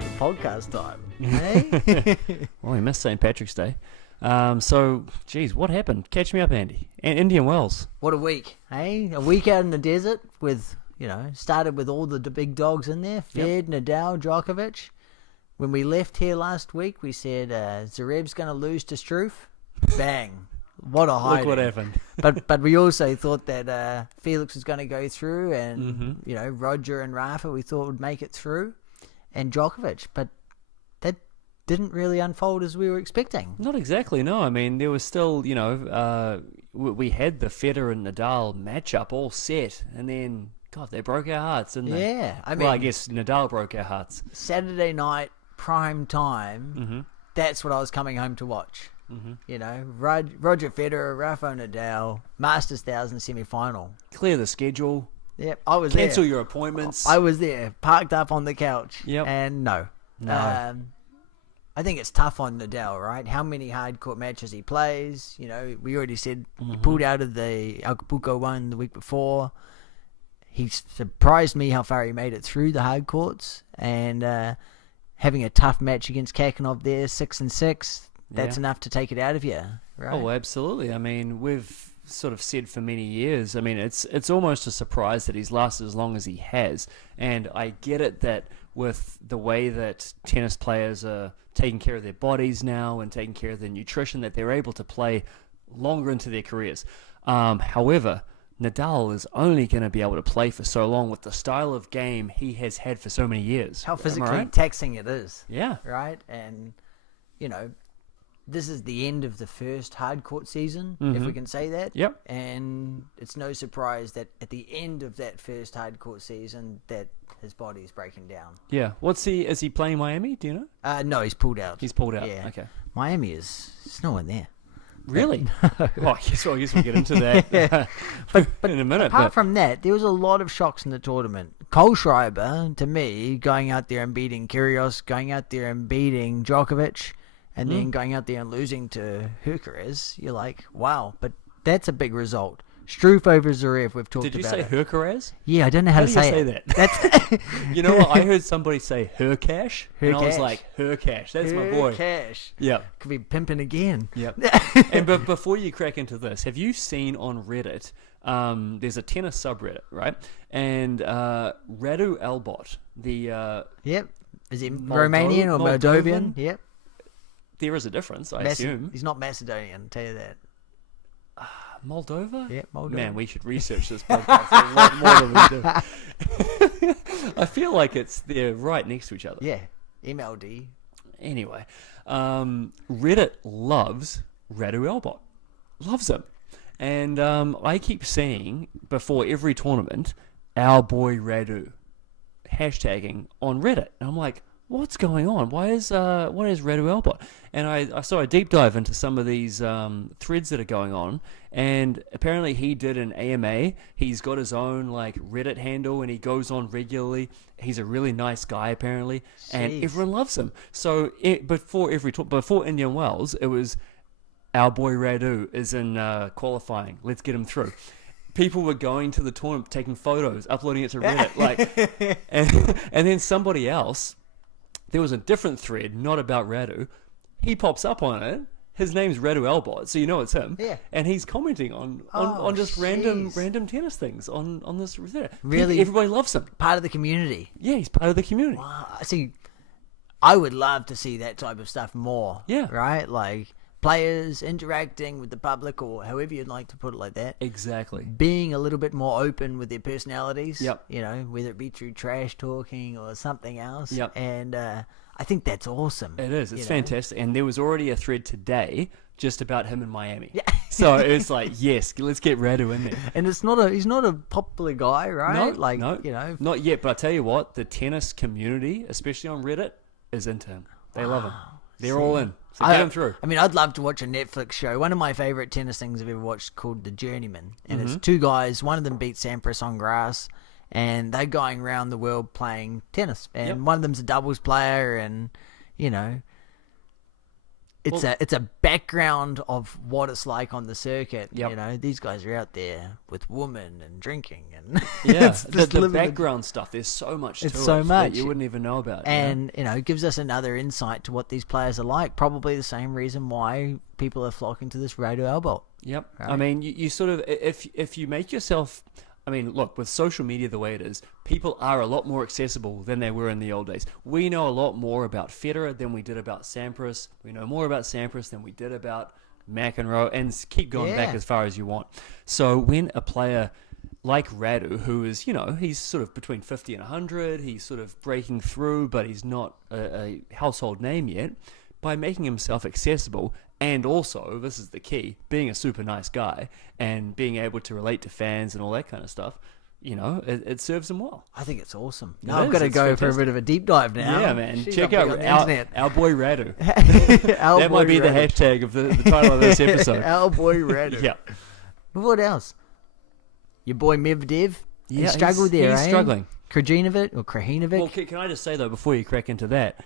start the podcast time. Hey? Well, we missed St. Patrick's Day. So, geez, what happened? Catch me up, Andy. And Indian Wells. What a week, hey? A week out in the desert with, started with all the big dogs in there. Fed, Nadal, Djokovic. When we left here last week, we said Zverev's going to lose to Struff. Bang. What a hiding. Look what happened. but we also thought that Felix was going to go through and, Roger and Rafa we thought would make it through. And Djokovic. But that didn't really unfold as we were expecting. Not exactly, no. I mean, there was still, we had the Federer and Nadal matchup all set. And then, God, they broke our hearts, didn't they? Yeah. I guess Nadal broke our hearts. Saturday night, prime time, that's what I was coming home to watch. Roger Federer, Rafa Nadal, Masters 1000 semi-final. Clear the schedule. Yep, I was there. Cancel your appointments. I was there, parked up on the couch. Yep. And no. I think it's tough on Nadal, right? How many hard court matches he plays. We already said he pulled out of the Acapulco one the week before. He surprised me how far he made it through the hard courts. And having a tough match against Kakanov there, 6-6, that's enough to take it out of you, right? Oh, absolutely. I mean, we've sort of said for many years, I mean, it's almost a surprise that he's lasted as long as he has. And I get it that with the way that tennis players are taking care of their bodies now and taking care of their nutrition, that they're able to play longer into their careers. However, Nadal is only going to be able to play for so long with the style of game he has had for so many years. How physically taxing it is. Yeah. Right? And, this is the end of the first hard court season, if we can say that. Yep. And it's no surprise that at the end of that first hard court season that his body is breaking down. Yeah. Is he playing Miami? Do you know? No, he's pulled out. He's pulled out. Yeah. Okay. Miami is no one there. Really? Oh, I guess we'll get into that but in a minute. Apart from that, there was a lot of shocks in the tournament. Kohlschreiber, to me, going out there and beating Kyrgios, going out there and beating Djokovic, and then going out there and losing to Hurkacz, you're like, wow, but that's a big result. Struff over Zverev, we've talked about it. Did you say Hurkacz? Yeah, I don't know how to say that. That's You know what? I heard somebody say Hurkacz, and I was like, Hurkacz, that's my boy. Hurkacz. Yeah. Could be pimping again. Yep. And but before you crack into this, have you seen on Reddit, there's a tennis subreddit, right? And Radu Albot, the... Yep. Is he Romanian or Moldovan? Yep. There is a difference, I assume. He's not Macedonian, I'll tell you that. Moldova? Yeah, Moldova. Man, we should research this podcast a lot more than we do. I feel like they're right next to each other. Yeah, MLD. Anyway, Reddit loves Radu Albot. Loves him. And I keep seeing, before every tournament, our boy Radu hashtagging on Reddit. And I'm like, what's going on? What is Radu Albot? And I saw a deep dive into some of these threads that are going on, and apparently he did an AMA. He's got his own Reddit handle, and he goes on regularly. He's a really nice guy apparently, and everyone loves him. So before Indian Wells, it was our boy Radu is in qualifying. Let's get him through. People were going to the tournament, taking photos, uploading it to Reddit, and then somebody else. There was a different thread, not about Radu. He pops up on it. His name's Radu Albot, so you know it's him. Yeah. And he's commenting on just random tennis things on this thread. Really? Everybody loves him. Part of the community. Yeah, he's part of the community. Wow. See, I would love to see that type of stuff more. Yeah. Right? Like players interacting with the public, or however you'd like to put it, like that. Exactly. Being a little bit more open with their personalities. Yep. Whether it be through trash talking or something else. Yep. And I think that's awesome. It is. It's fantastic. And there was already a thread today just about him in Miami. Yeah. So it's like, yes, let's get Radu in there. And he's not a popular guy, right? No, not yet. But I tell you what, the tennis community, especially on Reddit, is into him. They love him. They're all in. So get him through. I mean, I'd love to watch a Netflix show. One of my favorite tennis things I've ever watched called The Journeyman. And it's two guys. One of them beats Sampras on grass. And they're going around the world playing tennis. And one of them's a doubles player. And, it's a background of what it's like on the circuit. Yep. You know, these guys are out there with women and drinking and Yeah, it's just the living background stuff. There's so much to It's it so that much. you wouldn't even know about. and you know, it gives us another insight to what these players are like. Probably the same reason why people are flocking to this Radu Albot. Yep. Right. I mean, you sort of, if you make yourself, I mean, look, with social media the way it is, people are a lot more accessible than they were in the old days. We know a lot more about Federer than we did about Sampras. We know more about Sampras than we did about McEnroe, and keep going back Yeah. as far as you want. So when a player like Radu, who is, you know, he's sort of between 50 and 100, he's sort of breaking through, but he's not a household name yet, by making himself accessible, and also, this is the key, being a super nice guy and being able to relate to fans and all that kind of stuff, you know, it serves him well. I think it's awesome. It Now I've is, got to it's go for a fantastic. bit of a deep dive now. Yeah, man. She's Check not out big on the internet. our boy Radu. Our That boy might be the Radu. hashtag of the title of this episode. Our boy Radu. Yeah. But what else? Your boy Medvedev. Yeah, he struggled there, he's eh? struggling. Krajinovic or Krajinovic. Well, can I just say, though, before you crack into that,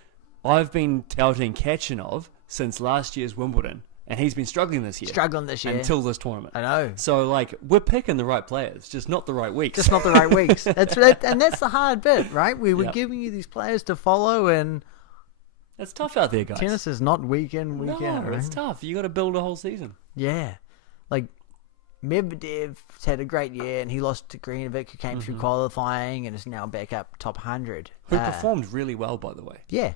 I've been touting Kachanov since last year's Wimbledon, and he's been struggling this year. Struggling this year. Until this tournament. I know. So, like, we're picking the right players, just not the right weeks. Just not the right weeks. And that's the hard bit, right? We were Yep. giving you these players to follow, and It's tough out there, guys. tennis is not week in, week no, out. Right? it's tough. You got to build a whole season. Yeah. Like, Medvedev's had a great year, and he lost to Krajinovic, who came through qualifying and is now back up top 100. Who performed really well, by the way. Yeah.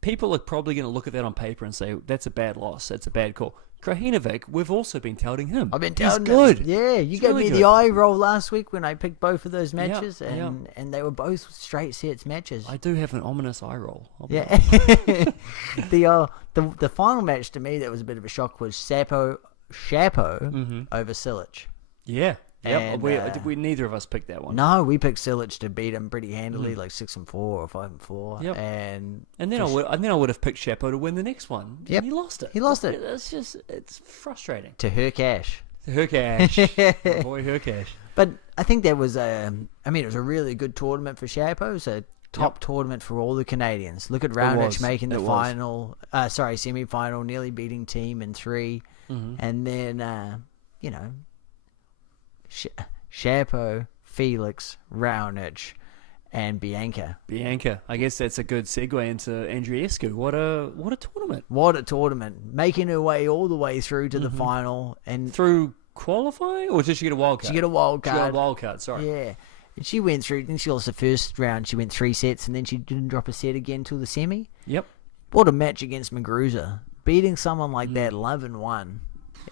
People are probably going to look at that on paper and say, that's a bad loss, that's a bad call. Krajinovic, we've also been touting him. I've been He's telling good. Yeah, you He's gave really me good. the eye roll last week when I picked both of those matches, Yeah, and they were both straight sets matches. I do have an ominous eye roll. I'll be Yeah. The final match to me that was a bit of a shock was Shapo over Silic. Yeah. Yep. And, we neither of us picked that one. No, we picked Silic to beat him pretty handily, like 6-4 or 5-4. Yep. And then I would have picked Shapo to win the next one. Yep. And he lost it. He lost it. It's frustrating. to her cash. Herkash. My boy Herkash. But I think that was it was a really good tournament for Shapo. It was a top tournament for all the Canadians. Look at Raonic was. making the It was. semi-final, nearly beating Thiem in 3. Mm-hmm. And then, Shapo, Felix, Raonic, and Bianca. Bianca. I guess that's a good segue into Andreescu. What a tournament. What a tournament. Making her way all the way through to the final. And Through qualifying, or did she get a wild card? she got a wild She got card. a wild card, sorry. Yeah. And she went through, then she lost the first round. She went 3 sets, and then she didn't drop a set again till the semi. Yep. What a match against Muguruza. Beating someone like that 11-1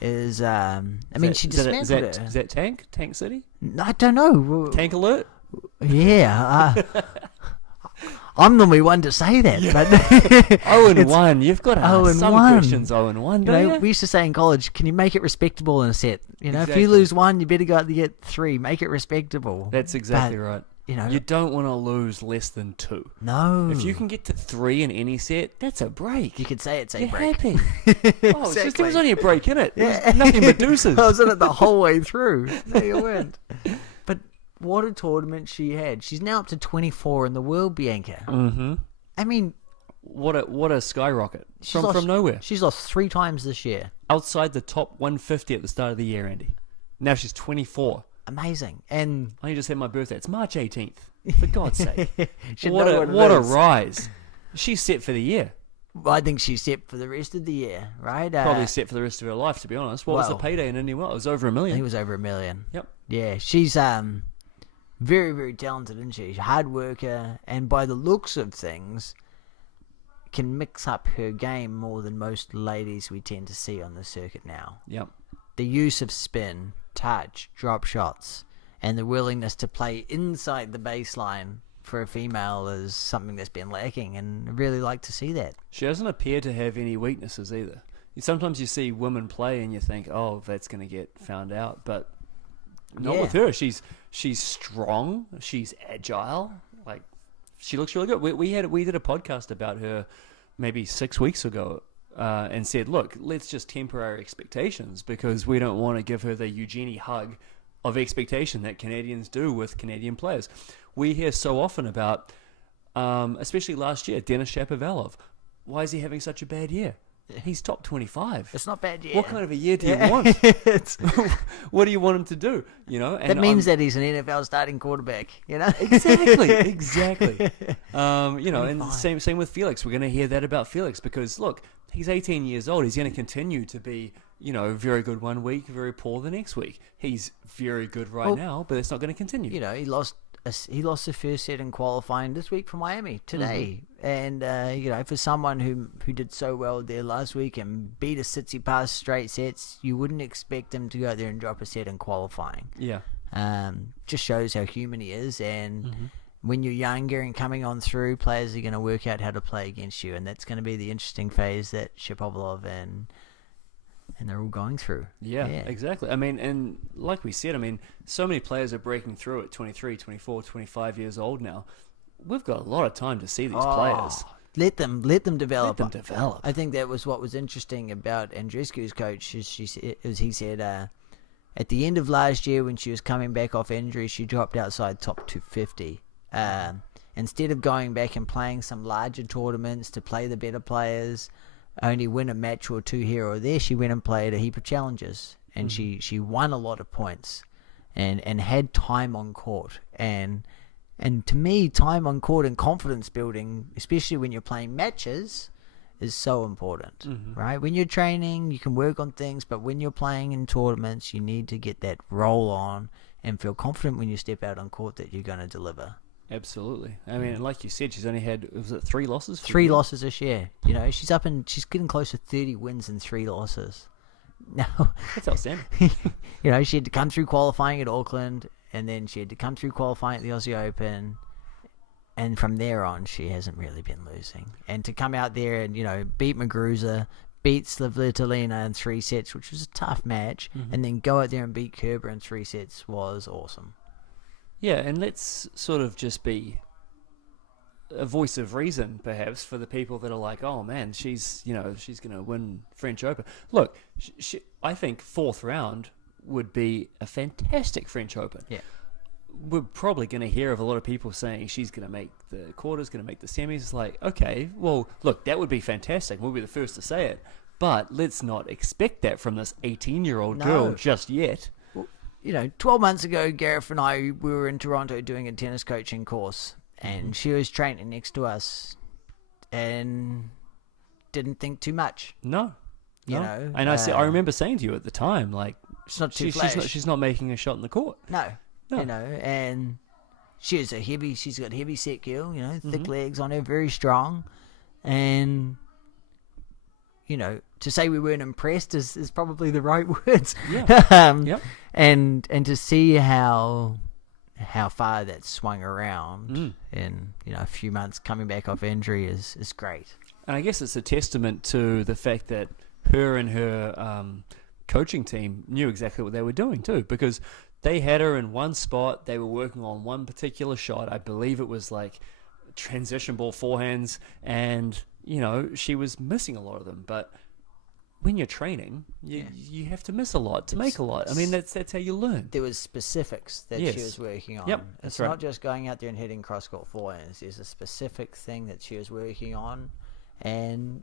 is, she dismantled her. Is that Tank City? I don't know. Tank Alert? Yeah. I'm normally one to say that, but 0-1. You've got to ask some 0-1. questions 0-1, don't you? we used to say in college, can you make it respectable in a set? If Exactly. you lose 1, you better go out to get 3. Make it respectable. That's exactly But, right. You You don't want to lose less than 2. no. If you can get to 3 in any set, that's a break. You could say it's a You're break. happy. Oh, it's just, Exactly. there was only a break in it. Yeah. There's nothing but deuces. I was in it the whole way through. No, you weren't. But what a tournament she had. She's now up to 24 in the world, Bianca. Mm-hmm. I mean, What a skyrocket she's from nowhere. She's lost 3 times this year. Outside the top 150 at the start of the year, Andy. Now she's 24. Amazing. And I just had my birthday. It's March 18th. For God's sake. should What know a it what a is. rise. She's set for the year. I think she's set for the rest of the year, right? Probably set for the rest of her life, to be honest. What was the well, payday in Indy? Well, it was over $1 I million. think it was over $1 million. Yep. Yeah, she's very, very talented, isn't she? She's a hard worker, and by the looks of things, can mix up her game more than most ladies we tend to see on the circuit now. Yep. The use of spin, touch, drop shots, and the willingness to play inside the baseline for a female is something that's been lacking, and I really like to see that. She doesn't appear to have any weaknesses either. Sometimes you see women play and you think, oh, that's going to get found out, but not Yeah. with her. She's strong. She's agile. Like, she looks really good. We did a podcast about her maybe 6 weeks ago and said, look, let's just temper our expectations because we don't want to give her the Eugenie hug of expectation that Canadians do with Canadian players. We hear so often about, especially last year, Denis Shapovalov. Why is he having such a bad year? He's top 25. It's not bad yet. What kind of a year do you want? What do you want him to do? And that means that he's an NFL starting quarterback. Exactly. And Fine. same with Felix. We're going to hear that about Felix because look, he's 18 years old. He's going to continue to be, very good one week, very poor the next week. He's very good now, but it's not going to continue. He lost the first set in qualifying this week for Miami today, and for someone who did so well there last week and beat a Tsitsipas straight sets, you wouldn't expect him to go out there and drop a set in qualifying. Yeah. Just shows how human he is, and when you're younger and coming on through, players are going to work out how to play against you, and that's going to be the interesting phase that Shapovalov and they're all going through. Yeah, exactly. I mean, and like we said, so many players are breaking through at 23, 24, 25 years old now. We've got a lot of time to see these players. Let them develop. Let them develop. I think that was what was interesting about Andreescu's coach. He said at the end of last year when she was coming back off injury, she dropped outside top 250. Instead of going back and playing some larger tournaments to play the better players, only win a match or two here or there, she went and played a heap of challenges, and she won a lot of points and had time on court, and to me, time on court and confidence building, especially when you're playing matches, is so important, right? When you're training, you can work on things, but when you're playing in tournaments, you need to get that roll on and feel confident when you step out on court that you're going to deliver. Absolutely. I mean, like you said, she's only had, was it 3 losses? 3 losses this year. She's getting close to 30 wins and 3 losses. Now, that's outstanding. She had to come through qualifying at Auckland, and then she had to come through qualifying at the Aussie Open, and from there on, she hasn't really been losing. And to come out there and, beat Muguruza, beat Svitolina in 3 sets, which was a tough match, and then go out there and beat Kerber in 3 sets was awesome. Yeah, and let's sort of just be a voice of reason, perhaps, for the people that are like, oh man, she's going to win French Open. Look, I think 4th round would be a fantastic French Open. Yeah. We're probably going to hear of a lot of people saying she's going to make the quarters, going to make the semis. It's like, okay, well, look, that would be fantastic. We'll be the first to say it. But let's not expect that from this 18-year-old girl just yet. 12 months ago, Gareth and I, we were in Toronto doing a tennis coaching course, and she was training next to us and didn't think too much. No. And I remember saying to you at the time, like, it's not too flash. She's not making a shot in the court. No. And she's got heavy set girl, thick legs on her, very strong. And, to say we weren't impressed is probably the right words. Yeah. And to see how far that swung around in a few months coming back off injury is great. And I guess it's a testament to the fact that her and her coaching team knew exactly what they were doing too, because they had her in one spot. They were working on one particular shot. I believe it was like transition ball forehands, and she was missing a lot of them. But when you're training, you have to miss a lot to make a lot. I mean, that's how you learn. There was specifics that she was working on. Yep, it's not just going out there and hitting cross-court forehands. There's a specific thing that she was working on. And,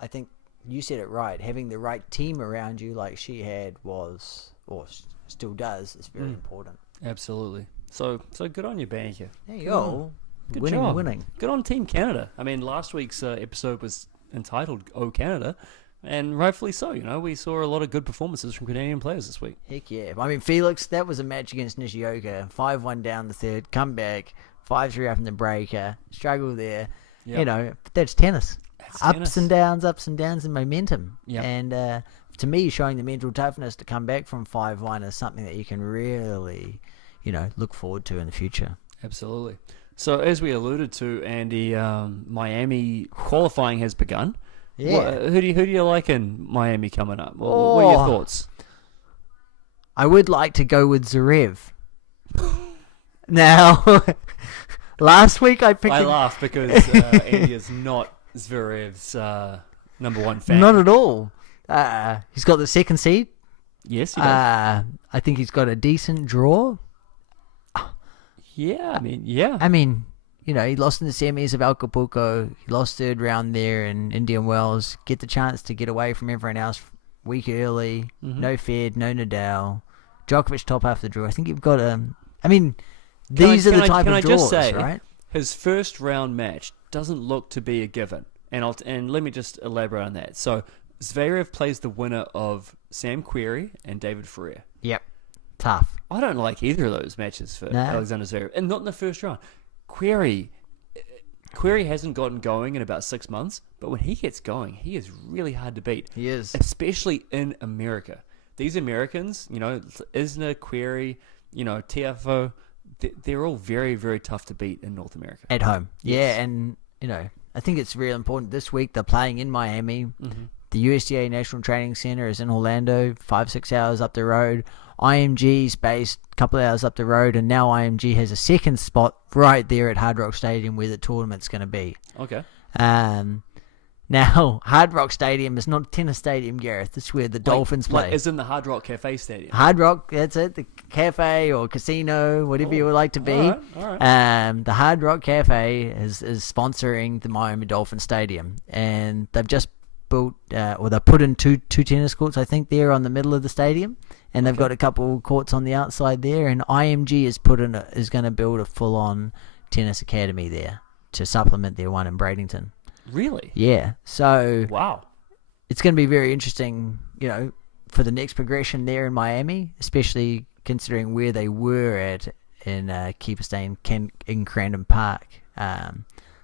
I think you said it right. Having the right team around you like she had was, or still does, is very important. Absolutely. So good on you, Bianca. There you go. Good winning, job. winning. Good on Team Canada. I mean, last week's episode was entitled "Oh Canada," and rightfully so. We saw a lot of good performances from Canadian players this week. Heck yeah! I mean, Felix, that was a match against Nishioka. 5-1 down the third, come back, 5-3 up in the breaker, struggle there. Yep. That's tennis. That's ups tennis. and downs and momentum. Yep. And to me, showing the mental toughness to come back from 5-1 is something that you can really, look forward to in the future. Absolutely. So as we alluded to, Andy, Miami qualifying has begun. Yeah. Who do you like in Miami coming up? What are your thoughts? I would like to go with Zverev. Now, last week I picked... I laugh because Andy is not Zverev's number 1 fan. Not at all. He's got the second seed. Yes, he does. I think he's got a decent draw. Yeah, I mean, yeah. I mean, he lost in the semis of Acapulco. He lost third round there in Indian Wells. Get the chance to get away from everyone else week early. No Fed, no Nadal. Djokovic top half the draw. I think you've got these are the type of draws, right? His first round match doesn't look to be a given. And let me just elaborate on that. So Zverev plays the winner of Sam Querrey and David Ferrer. Yep. Tough. I don't like either of those matches for Alexander Zverev. And not in the first round. Querrey hasn't gotten going in about 6 months, but when he gets going, he is really hard to beat. He is. Especially in America. These Americans, Isner, Querrey, Tiafoe, they're all very, very tough to beat in North America. At home. Yes. Yeah, and, I think it's really important. This week they're playing in Miami. The USDA National Training Center is in Orlando, 5-6 hours up the road. IMG's based a couple of hours up the road, and now IMG has a second spot right there at Hard Rock Stadium where the tournament's going to be. Okay. Now, Hard Rock Stadium is not a tennis stadium, Gareth. It's where the Dolphins play. It's in the Hard Rock Cafe Stadium. Hard Rock, that's it. The cafe or casino, whatever you would like to be. All right. The Hard Rock Cafe is sponsoring the Miami Dolphin Stadium. And they've just built, or they put in two tennis courts, I think, there on the middle of the stadium. And they've got a couple courts on the outside there. And IMG is going to build a full-on tennis academy there to supplement their one in Bradenton. Really? Yeah. So wow, it's going to be very interesting, for the next progression there in Miami, especially considering where they were at in Keeper Stain in Crandon Park.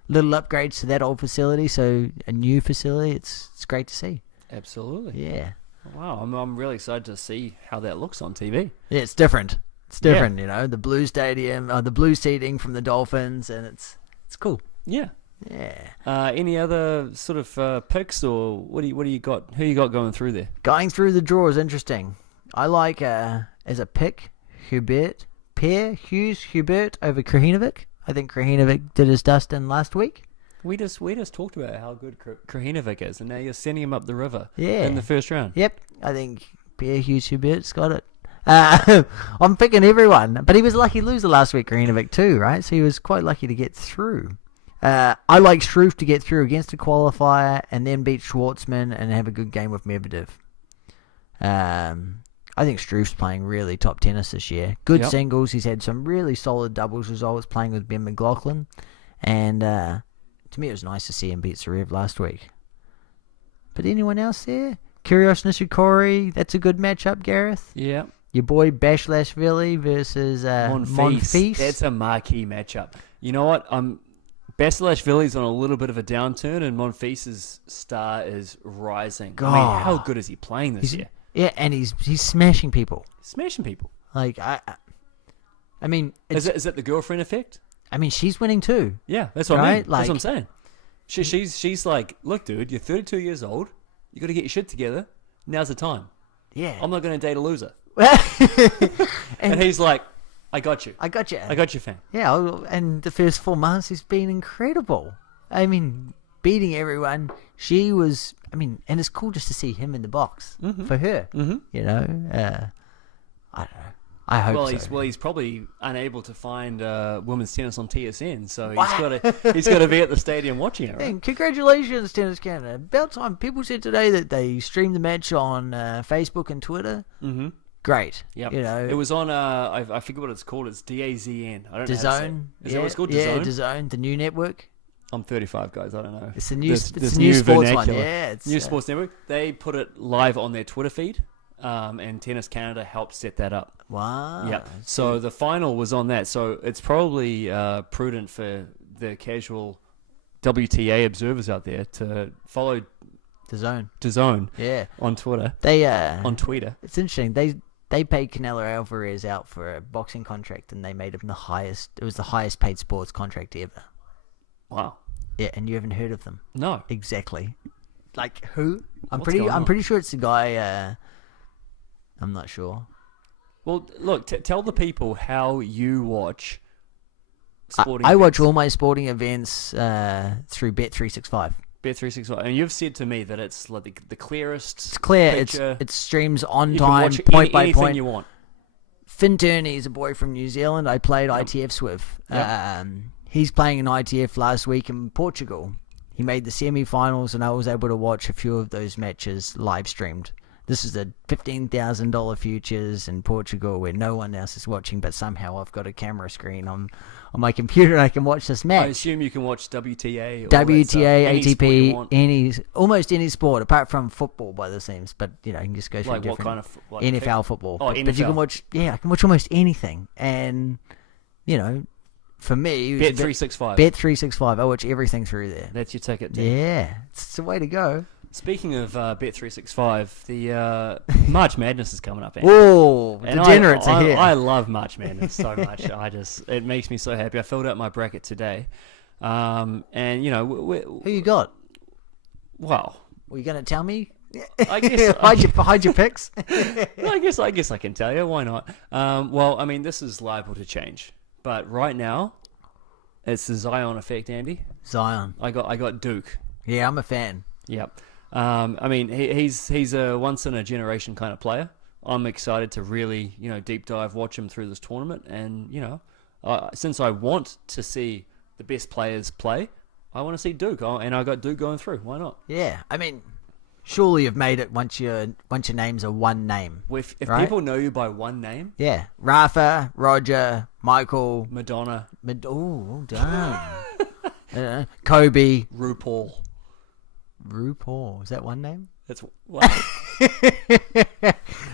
Little upgrades to that old facility, so a new facility. It's great to see. Absolutely. Yeah. Wow, I'm really excited to see how that looks on TV. Yeah, it's different. It's different, the blue stadium, the blue seating from the Dolphins, and it's cool. Yeah. Yeah. Any other sort of picks, or what do you got? Who you got going through there? Going through the draw is interesting. I like as a pick Hubert over Krajinovic. I think Krajinovic did his dusting last week. We just talked about how good Krajinovic is, and now you're sending him up the river. Yeah. In the first round. Yep. I think Pierre Hughes Hubert's got it. I'm picking everyone, but he was a lucky loser last week, Krajinovic too, right? So he was quite lucky to get through. I like Struff to get through against a qualifier and then beat Schwartzman and have a good game with Medvedev. I think Struff's playing really top tennis this year. Good singles. He's had some really solid doubles results playing with Ben McLaughlin. And to me, it was nice to see him beat Zverev last week. But anyone else there? Kyrgios Nishikori, that's a good matchup, Gareth. Yeah. Your boy Basilashvili versus Monfils. That's a marquee matchup. You know what? Basilashvili's on a little bit of a downturn, and Monfils' star is rising. God. I mean, how good is he playing this year? Yeah, and he's smashing people. Smashing people. Like I mean, is it the girlfriend effect? I mean, she's winning too. Yeah, that's what I mean. Like, that's what I'm saying. She's like, look, dude, you're 32 years old. You got to get your shit together. Now's the time. Yeah. I'm not going to date a loser. and he's like, I got you. I got you. I got you, fam. Yeah, and the first 4 months he's been incredible. I mean, beating everyone. She was, and it's cool just to see him in the box for her. Mm-hmm. I don't know. I hope so. He's probably unable to find women's tennis on TSN, so he's got to be at the stadium watching it. Right? And congratulations, Tennis Canada! About time. People said today that they streamed the match on Facebook and Twitter. Mm-hmm. Great. Yep. It was on. I forget what it's called. It's DAZN. I don't know. DAZN. Is that what it's called? DAZN? Yeah, DAZN, the new network. I'm 35, guys. I don't know. It's a new sports vernacular. one. Yeah, it's new sports network. They put it live on their Twitter feed, and Tennis Canada helped set that up. Wow. Yeah. So the final was on that. So it's probably prudent for the casual WTA observers out there to follow DAZN. Yeah. On Twitter. On Twitter. It's interesting. They paid Canelo Alvarez out for a boxing contract, and they made him the highest. It was the highest paid sports contract ever. Wow. Yeah, and you haven't heard of them? No. Exactly. Like who? I'm What's pretty sure it's the guy. I'm not sure. Well, look, tell the people how you watch sporting. I watch all my sporting events through Bet365. Bet365, and you've said to me that it's like the clearest. It's clear. Picture. It streams on you time, can watch point by anything point. You want. Finn Turney is a boy from New Zealand. I played ITFs with. Yep. he's playing in ITF last week in Portugal. He made the semi-finals, and I was able to watch a few of those matches live streamed. This is the $15,000 futures in Portugal where no one else is watching, but somehow I've got a camera screen on my computer and I can watch this match. I assume you can watch WTA, ATP, almost any sport apart from football by the seams. But you can just go through different what kind of NFL football. Oh, but NFL. you can watch. Yeah, I can watch almost anything, and for me, Bet365. Bet365. I watch everything through there. That's your ticket. Yeah, it's the way to go. Speaking of Bet365, the March Madness is coming up. Andy. Oh, and degenerates are here. I love March Madness so much. It makes me so happy. I filled out my bracket today, and who you got? Well, were you going to tell me? I guess hide your picks. I guess I can tell you. Why not? Well, I mean, this is liable to change, but right now, it's the Zion effect, Andy. Zion. I got Duke. Yeah, I'm a fan. Yep. I mean, he's a once in a generation kind of player. I'm excited to really, deep dive, watch him through this tournament. And, since I want to see the best players play, I want to see Duke. And I got Duke going through. Why not? Yeah. I mean, surely you've made it once your names are one name. If right? people know you by one name. Yeah. Rafa, Roger, Michael. Madonna. Oh, damn. Kobe. RuPaul, is that one name? That's what.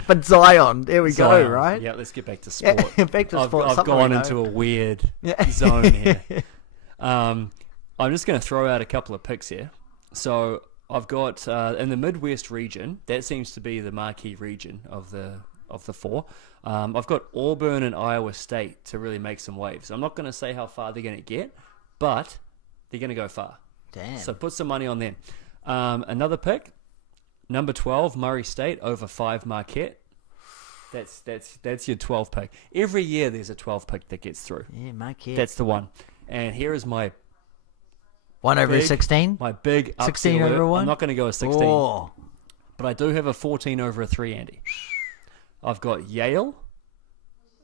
But Zion, there we Zion. go, right? Yeah, let's get back to sport. Back to sport. I've gone into a weird zone here. I'm just going to throw out a couple of picks here. So I've got in the Midwest region, that seems to be the marquee region of the four. I've got Auburn and Iowa State to really make some waves. I'm not going to say how far they're going to get, but they're going to go far. Damn. So put some money on them. Another pick, number 12, Murray State over 5 Marquette. That's your 12 pick. Every year there's a 12 pick that gets through. Yeah, Marquette. That's the one. And here is my 1 over 16. My big 16 over 1. I'm not going to go a 16, oh. but I do have a 14 over a 3, Andy. I've got Yale,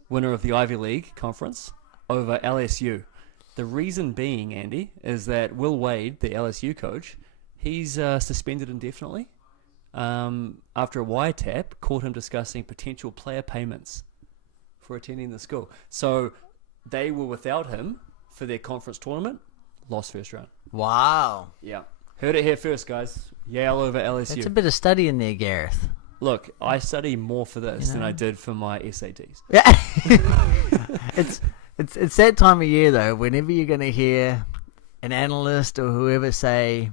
winner of the Ivy League Conference, over LSU. The reason being, Andy, is that Will Wade, the LSU coach, he's suspended indefinitely after a wiretap caught him discussing potential player payments for attending the school. So they were without him for their conference tournament, lost first round. Wow. Yeah. Heard it here first, guys. Yale over LSU. That's a bit of study in there, Gareth. Look, I study more for this than I did for my SATs. Yeah. It's that time of year, though, whenever you're going to hear an analyst or whoever say,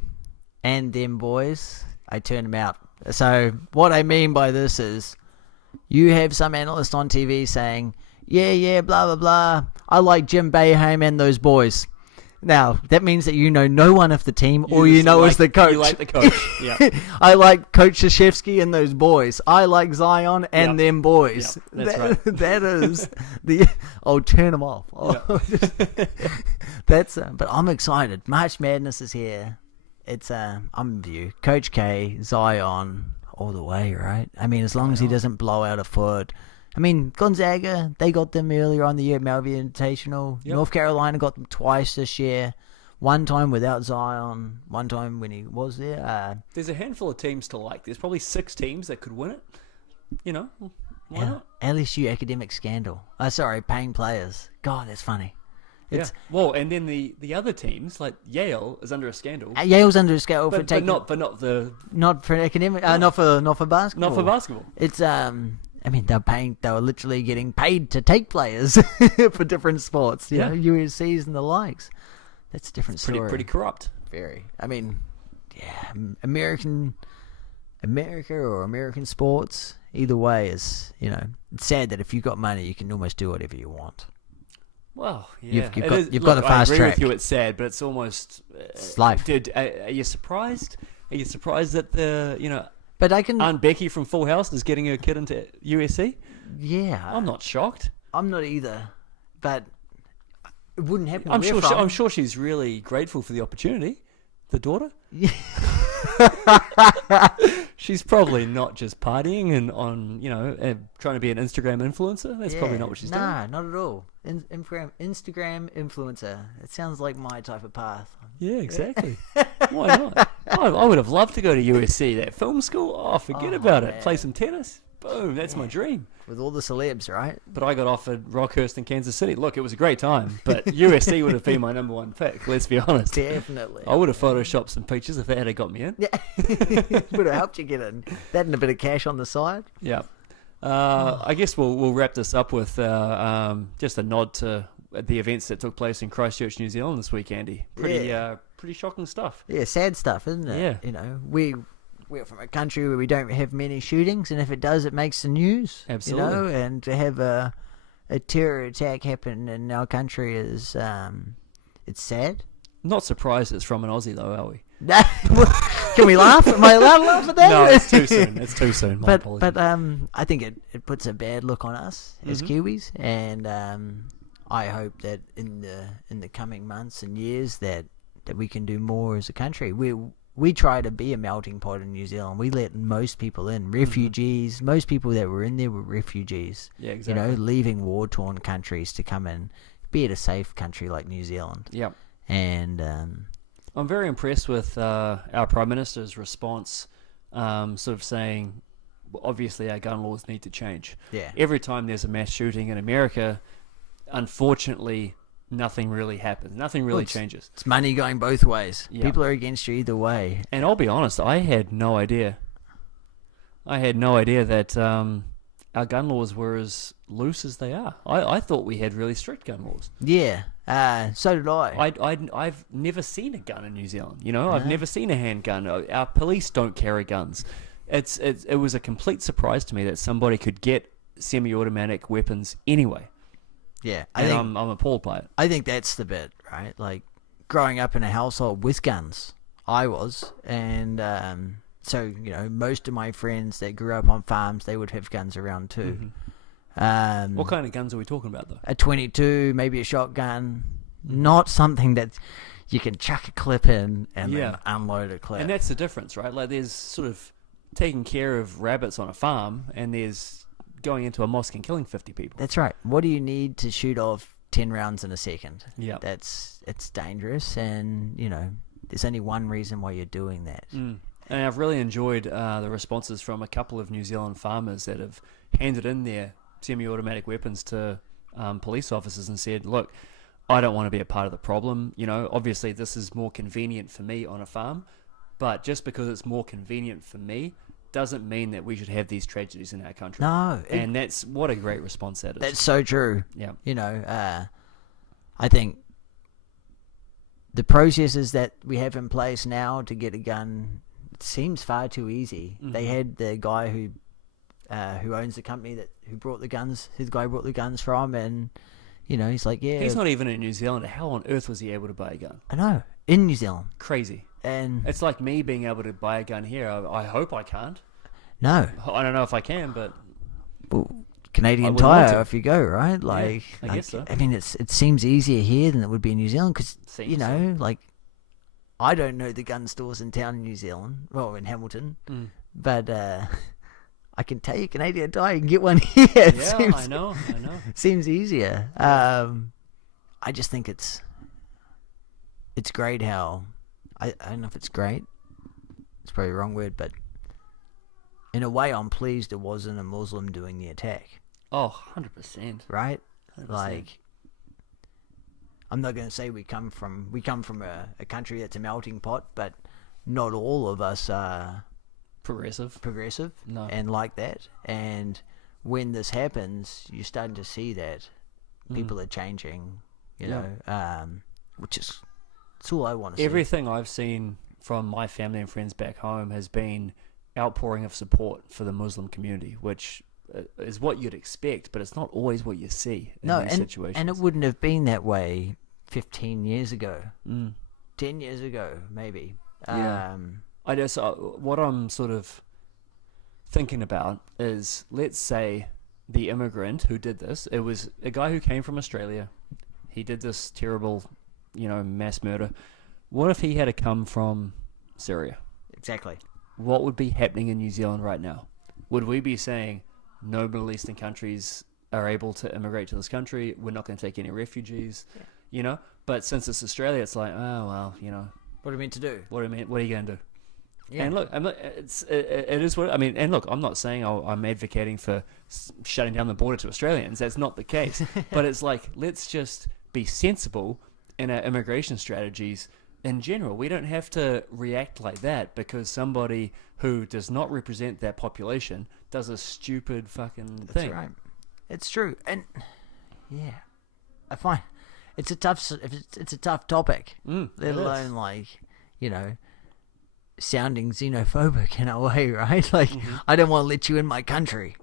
and them boys, I turn them out. So what I mean by this is you have some analyst on TV saying, yeah, blah, blah, blah. I like Jim Boeheim and those boys. Now, that means that you know no one of the team, or you know as the coach. You like the coach, yeah. I like Coach Krzyzewski and those boys. I like Zion and them boys. Yep, that's right. That is the... I'll turn them off. But I'm excited. March Madness is here. It's I'm with you. Coach K, Zion, all the way, right? I mean, as long as he doesn't blow out a foot. I mean, Gonzaga, they got them earlier on the year at Malvern Invitational. Yep. North Carolina got them twice this year. One time without Zion, one time when he was there. There's a handful of teams to like. There's probably 6 teams that could win it. Why not? LSU academic scandal. Paying players. God, that's funny. Yeah. Well, and then the other teams, like Yale, is under a scandal. Yale's under a scandal for taking... Not for academic... not for basketball. Not for basketball. It's... I mean, they were literally getting paid to take players for different sports, you know, USCs and the likes. That's a different story. Pretty corrupt. Very. I mean, yeah, America or American sports, either way is, it's sad that if you've got money, you can almost do whatever you want. Well, yeah. You've got a fast track. I agree with you, it's sad, but it's almost... it's life. Dude, are you surprised? Are you surprised that But I can... Aunt Becky from Full House is getting her kid into USC? Yeah. I'm not shocked. I'm not either. But it wouldn't happen. I'm sure she's really grateful for the opportunity. The daughter? Yeah. She's probably not just partying and trying to be an Instagram influencer. That's probably not what she's doing. Nah, not at all. Instagram influencer. It sounds like my type of path. Yeah, exactly. Why not? I would have loved to go to USC, that film school. Oh, forget about it. Man. Play some tennis. Boom, that's my dream. With all the celebs, right? But I got offered Rockhurst in Kansas City. Look, it was a great time, but USC would have been my number one pick, let's be honest. Definitely. I would have photoshopped some pictures if that had got me in. Yeah. Would have helped you get in. That and a bit of cash on the side. Yeah. I guess we'll wrap this up with just a nod to the events that took place in Christchurch, New Zealand this week, Andy. Pretty shocking stuff. Yeah, sad stuff, isn't it? Yeah. You know, we're from a country where we don't have many shootings, and if it does, it makes the news. Absolutely. You know, and to have a terror attack happen in our country is it's sad. Not surprised it's from an Aussie though, are we? Can we laugh? Am I allowed to laugh at that? No, it's too soon. It's too soon. My apologies. But I think it puts a bad look on us as Kiwis, and I hope that in the coming months and years that we can do more as a country. We try to be a melting pot in New Zealand. We let most people in. Refugees, most people that were in there were refugees. Yeah, exactly. You know, leaving war-torn countries to come in, be it a safe country like New Zealand. Yeah. And I'm very impressed with our Prime Minister's response, sort of saying, obviously our gun laws need to change. Yeah. Every time there's a mass shooting in America, unfortunately, nothing really happens. Nothing really changes. It's money going both ways. Yeah. People are against you either way. And I'll be honest, I had no idea. That our gun laws were as loose as they are. I thought we had really strict gun laws. Yeah. So did I. I've never seen a gun in New Zealand. You know, I've never seen a handgun. Our police don't carry guns. It was a complete surprise to me that somebody could get semi-automatic weapons anyway. Yeah, I'm appalled by it. I think that's the bit, right? Like, growing up in a household with guns, I was, and so, you know, most of my friends that grew up on farms, they would have guns around too. What kind of guns are we talking about, though? A 22, maybe a shotgun, not something that you can chuck a clip in and then unload a clip. And that's the difference, right? Like, there's sort of taking care of rabbits on a farm, and there's going into a mosque and killing 50 people. That's right. What do you need to shoot off 10 rounds in a second? Yeah. It's dangerous, and, you know, there's only one reason why you're doing that. And I've really enjoyed the responses from a couple of New Zealand farmers that have handed in their semi-automatic weapons to police officers and said, look, I don't want to be a part of the problem. You know, obviously this is more convenient for me on a farm, but just because it's more convenient for me doesn't mean that we should have these tragedies in our country. No. And that's what a great response that is. That's so true. Yeah. You know, I think the processes that we have in place now to get a gun seems far too easy. They had the guy who owns the company who brought the guns, who the guy brought the guns from, and, you know, he's like, yeah. He's not even in New Zealand. How on earth was he able to buy a gun? I know. In New Zealand. Crazy. And it's like me being able to buy a gun here. I hope I can't. No. I don't know if I can, but well, Canadian Tire, if you go, right? Like, I guess so. I mean, it seems easier here than it would be in New Zealand because, you know, like, I don't know the gun stores in town in New Zealand, well, in Hamilton, but I can tell you Canadian Tire, you can get one here. I know. Seems easier. I just think it's great how, I don't know if it's great, it's probably the wrong word, but in a way I'm pleased it wasn't a Muslim doing the attack. Oh, 100%. Right? 100%. Like, I'm not going to say we come from a country that's a melting pot, but not all of us are progressive. No. And like that. And when this happens, you're starting to see that people are changing, you know, which is, that's all I want to see. Everything I've seen from my family and friends back home has been outpouring of support for the Muslim community, which is what you'd expect, but it's not always what you see in these situations. And it wouldn't have been that way 15 years ago, 10 years ago, maybe. Yeah. I just what I'm sort of thinking about is, let's say the immigrant who did this, it was a guy who came from Australia. He did this terrible, you know, mass murder. What if he had to come from Syria? Exactly. what would be happening in New Zealand right now? Would we be saying no Middle Eastern countries are able to immigrate to this country? We're not going to take any refugees, But since it's Australia, it's like, oh well, What are we meant to do? What are you going to do? Yeah. And look, it is what I mean. And look, I'm not saying I'm advocating for shutting down the border to Australians. That's not the case. But it's like, let's just be sensible in our immigration strategies in general. We don't have to react like that because somebody who does not represent that population does a stupid fucking thing. That's right. It's true, and yeah, I find it's a tough topic. Let alone sounding xenophobic in a way, right? Like, I don't want to let you in my country,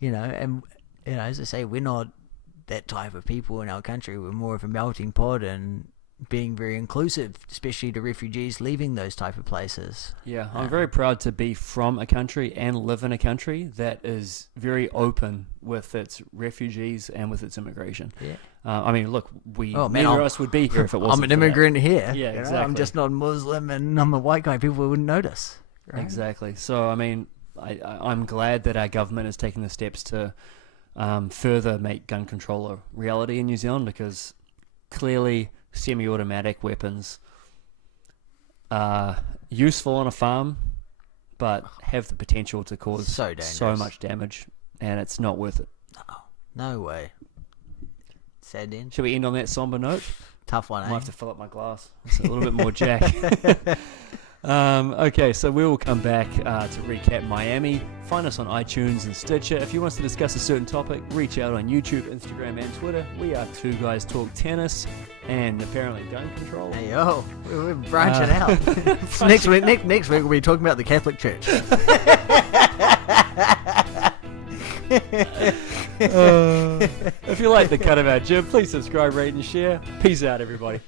and as I say, we're not that type of people in our country. We're more of a melting pot and being very inclusive, especially to refugees leaving those type of places. Yeah, I'm very proud to be from a country and live in a country that is very open with its refugees and with its immigration. Yeah. I mean, look, neither of us would be here if it wasn't. I'm an immigrant here. Yeah, exactly. I'm just not Muslim and I'm a white guy. People wouldn't notice. Right? Exactly. So, I mean, I'm glad that our government is taking the steps to further make gun control a reality in New Zealand, because clearly semi-automatic weapons are useful on a farm, but have the potential to cause so much damage, and it's not worth it. No way. Sad end. Should we end on that somber note? Tough one, I might have to fill up my glass. It's a little bit more Jack. Okay, so we will come back to recap Miami. Find us on iTunes and Stitcher. If you want us to discuss a certain topic, reach out on YouTube, Instagram, and Twitter. We are Two Guys Talk Tennis and apparently gun control. Hey, we're branching out. Next week we'll be talking about the Catholic Church. If you like the cut of our jib, please subscribe, rate, and share. Peace out, everybody.